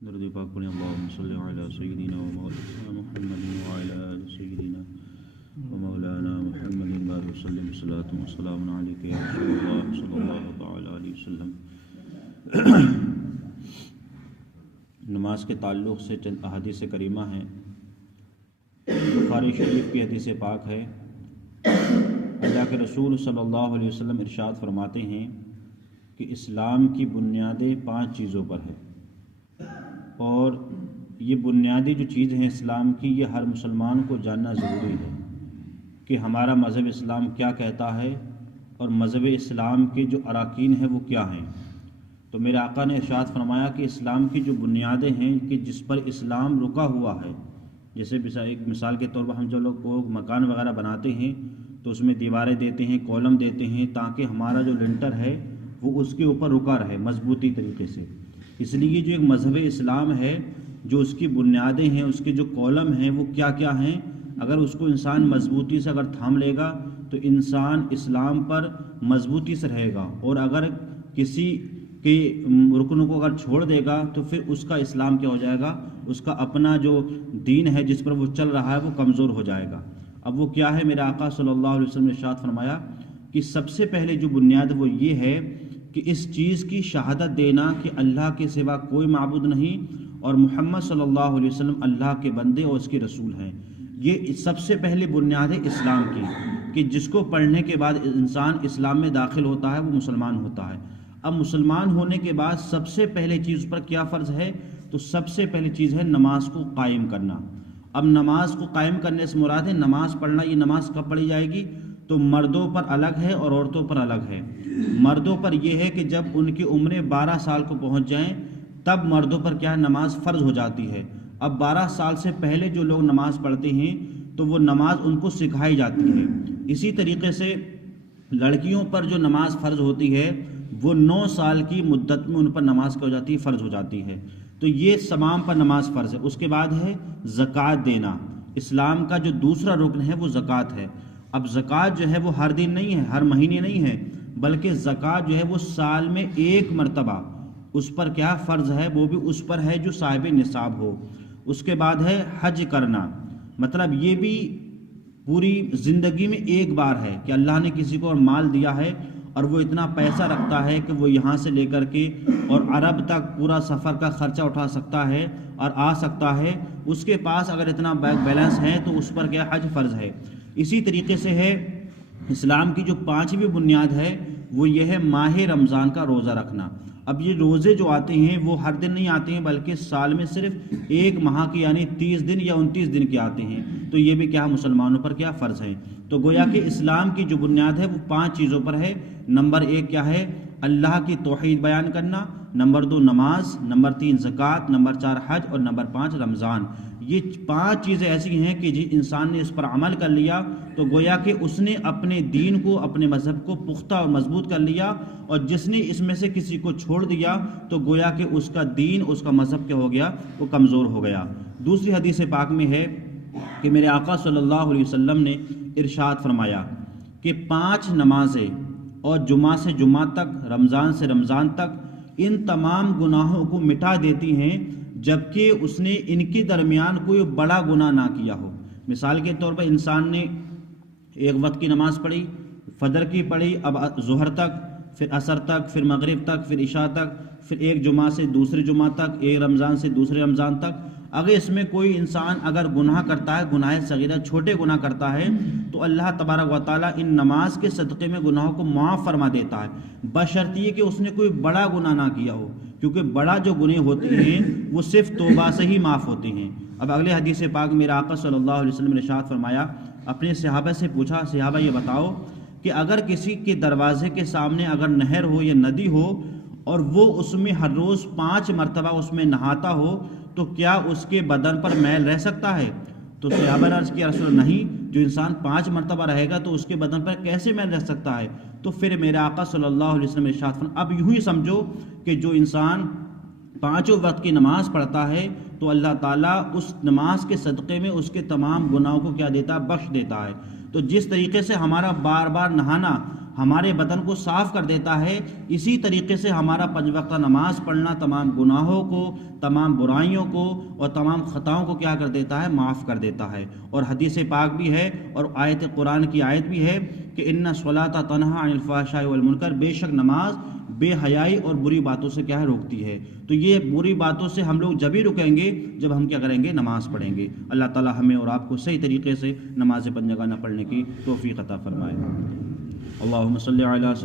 درود پاک پڑھیں اللہم صلی علی سیدنا و مولانا محمد وعلی آل سیدنا و مولانا محمد بعد وسلم صلاۃ و سلام علیک یا رسول اللہ صلی اللہ تعالی علیہ وسلم۔ نماز کے تعلق سے چند احادیث کریمہ ہیں۔ بخاری شریف کی حدیث پاک ہے، اللہ کے رسول صلی اللہ علیہ وسلم ارشاد فرماتے ہیں کہ اسلام کی بنیادیں 5 چیزوں پر ہیں، اور یہ بنیادی جو چیز ہیں اسلام کی، یہ ہر مسلمان کو جاننا ضروری ہے کہ ہمارا مذہب اسلام کیا کہتا ہے اور مذہب اسلام کے جو اراکین ہیں وہ کیا ہیں۔ تو میرے آقا نے ارشاد فرمایا کہ اسلام کی جو بنیادیں ہیں کہ جس پر اسلام رکا ہوا ہے، جیسے ایک مثال کے طور پر ہم جو لوگ مکان وغیرہ بناتے ہیں تو اس میں دیواریں دیتے ہیں، کولم دیتے ہیں، تاکہ ہمارا جو لنٹر ہے وہ اس کے اوپر رکا رہے مضبوطی طریقے سے۔ اس لیے جو ایک مذہب اسلام ہے، جو اس کی بنیادیں ہیں، اس کے جو کولم ہیں وہ کیا کیا ہیں، اگر اس کو انسان مضبوطی سے اگر تھام لے گا تو انسان اسلام پر مضبوطی سے رہے گا، اور اگر کسی کے رکنوں کو اگر چھوڑ دے گا تو پھر اس کا اسلام کیا ہو جائے گا، اس کا اپنا جو دین ہے جس پر وہ چل رہا ہے وہ کمزور ہو جائے گا۔ اب وہ کیا ہے، میرے آقا صلی اللہ علیہ وسلم نے ارشاد فرمایا کہ سب سے پہلے جو بنیاد وہ یہ ہے کہ اس چیز کی شہادت دینا کہ اللہ کے سوا کوئی معبود نہیں اور محمد صلی اللہ علیہ وسلم اللہ کے بندے اور اس کے رسول ہیں۔ یہ سب سے پہلے بنیاد ہے اسلام کی، کہ جس کو پڑھنے کے بعد انسان اسلام میں داخل ہوتا ہے وہ مسلمان ہوتا ہے۔ اب مسلمان ہونے کے بعد سب سے پہلے چیز پر کیا فرض ہے، تو سب سے پہلی چیز ہے نماز کو قائم کرنا۔ اب نماز کو قائم کرنے سے مراد ہے نماز پڑھنا۔ یہ نماز کب پڑھی جائے گی، تو مردوں پر الگ ہے اور عورتوں پر الگ ہے۔ مردوں پر یہ ہے کہ جب ان کی عمریں 12 سال کو پہنچ جائیں تب مردوں پر کیا ہے، نماز فرض ہو جاتی ہے۔ اب 12 سال سے پہلے جو لوگ نماز پڑھتے ہیں تو وہ نماز ان کو سکھائی جاتی ہے۔ اسی طریقے سے لڑکیوں پر جو نماز فرض ہوتی ہے وہ 9 سال کی مدت میں ان پر نماز کیا ہو جاتی ہے، فرض ہو جاتی ہے۔ تو یہ تمام پر نماز فرض ہے۔ اس کے بعد ہے زکوٰۃ دینا۔ اسلام کا جو دوسرا رکن ہے وہ زکوٰۃ ہے۔ اب زکوٰۃ جو ہے وہ ہر دن نہیں ہے، ہر مہینے نہیں ہے، بلکہ زکوٰۃ جو ہے وہ سال میں 1 مرتبہ اس پر کیا فرض ہے، وہ بھی اس پر ہے جو صاحب نصاب ہو۔ اس کے بعد ہے حج کرنا، مطلب یہ بھی پوری زندگی میں ایک بار ہے کہ اللہ نے کسی کو مال دیا ہے اور وہ اتنا پیسہ رکھتا ہے کہ وہ یہاں سے لے کر کے اور عرب تک پورا سفر کا خرچہ اٹھا سکتا ہے اور آ سکتا ہے، اس کے پاس اگر اتنا بینک بیلنس ہے تو اس پر کیا حج فرض ہے۔ اسی طریقے سے ہے اسلام کی جو 5ویں بنیاد ہے وہ یہ ہے ماہ رمضان کا روزہ رکھنا۔ اب یہ روزے جو آتے ہیں وہ ہر دن نہیں آتے ہیں، بلکہ سال میں صرف 1 ماہ کی یعنی 30 دن یا 29 دن کے آتے ہیں، تو یہ بھی کیا مسلمانوں پر کیا فرض ہے۔ تو گویا کہ اسلام کی جو بنیاد ہے وہ 5 چیزوں پر ہے۔ نمبر 1 کیا ہے، اللہ کی توحید بیان کرنا، نمبر 2 نماز، نمبر 3 زکوٰۃ، نمبر 4 حج اور نمبر 5 رمضان۔ یہ 5 چیزیں ایسی ہیں کہ جس انسان نے اس پر عمل کر لیا تو گویا کہ اس نے اپنے دین کو، اپنے مذہب کو پختہ اور مضبوط کر لیا، اور جس نے اس میں سے کسی کو چھوڑ دیا تو گویا کہ اس کا دین، اس کا مذہب کیا ہو گیا، وہ کمزور ہو گیا۔ دوسری حدیث پاک میں ہے کہ میرے آقا صلی اللہ علیہ وسلم نے ارشاد فرمایا کہ 5 نمازیں اور جمعہ سے جمعہ تک، رمضان سے رمضان تک ان تمام گناہوں کو مٹا دیتی ہیں جبکہ اس نے ان کے درمیان کوئی بڑا گناہ نہ کیا ہو۔ مثال کے طور پر انسان نے ایک وقت کی نماز پڑھی، فجر کی پڑھی، اب ظہر تک، پھر عصر تک، پھر مغرب تک، پھر عشاء تک، پھر ایک جمعہ سے دوسرے جمعہ تک، ایک رمضان سے دوسرے رمضان تک۔ اگر اس میں کوئی انسان اگر گناہ کرتا ہے، گناہ صغیرہ چھوٹے گناہ کرتا ہے، تو اللہ تبارک و تعالیٰ ان نماز کے صدقے میں گناہوں کو معاف فرما دیتا ہے، بشرط یہ کہ اس نے کوئی بڑا گناہ نہ کیا ہو، کیونکہ بڑا جو گناہ ہوتے ہیں وہ صرف توبہ سے ہی معاف ہوتے ہیں۔ اب اگلے حدیث پاک میرا آقا صلی اللہ علیہ وسلم نے ارشاد فرمایا، اپنے صحابہ سے پوچھا، صحابہ یہ بتاؤ کہ اگر کسی کے دروازے کے سامنے اگر نہر ہو یا ندی ہو اور وہ اس میں ہر روز 5 مرتبہ اس میں نہاتا ہو تو کیا اس کے بدن پر میل رہ سکتا ہے؟ تو صحابہ نے عرض کیا رسول اللہ نہیں، جو انسان 5 مرتبہ رہے گا تو اس کے بدن پر کیسے میل رہ سکتا ہے؟ تو پھر میرے آقا صلی اللہ علیہ وسلم نے ارشاد فرمایا، اب یوں ہی سمجھو کہ جو انسان 5 وقت کی نماز پڑھتا ہے تو اللہ تعالیٰ اس نماز کے صدقے میں اس کے تمام گناہوں کو کیا دیتا ہے، بخش دیتا ہے۔ تو جس طریقے سے ہمارا بار بار نہانا ہمارے بدن کو صاف کر دیتا ہے، اسی طریقے سے ہمارا 5 وقتہ نماز پڑھنا تمام گناہوں کو، تمام برائیوں کو اور تمام خطاؤں کو کیا کر دیتا ہے؟ معاف کر دیتا ہے۔ اور حدیث پاک بھی ہے اور آیت قرآن کی آیت بھی ہے کہ ان الصلاۃ تنہی عن الفحشاء والمنکر، بے شک نماز بے حیائی اور بری باتوں سے کیا ہے؟ روکتی ہے۔ تو یہ بری باتوں سے ہم لوگ جب ہی رکیں گے جب ہم کیا کریں گے؟ نماز پڑھیں گے۔ اللہ تعالی ہمیں اور آپ کو صحیح طریقے سے نماز 5 جگہ نہ پڑھنے کی توفیق عطا فرمائے۔ اللہم صلی علی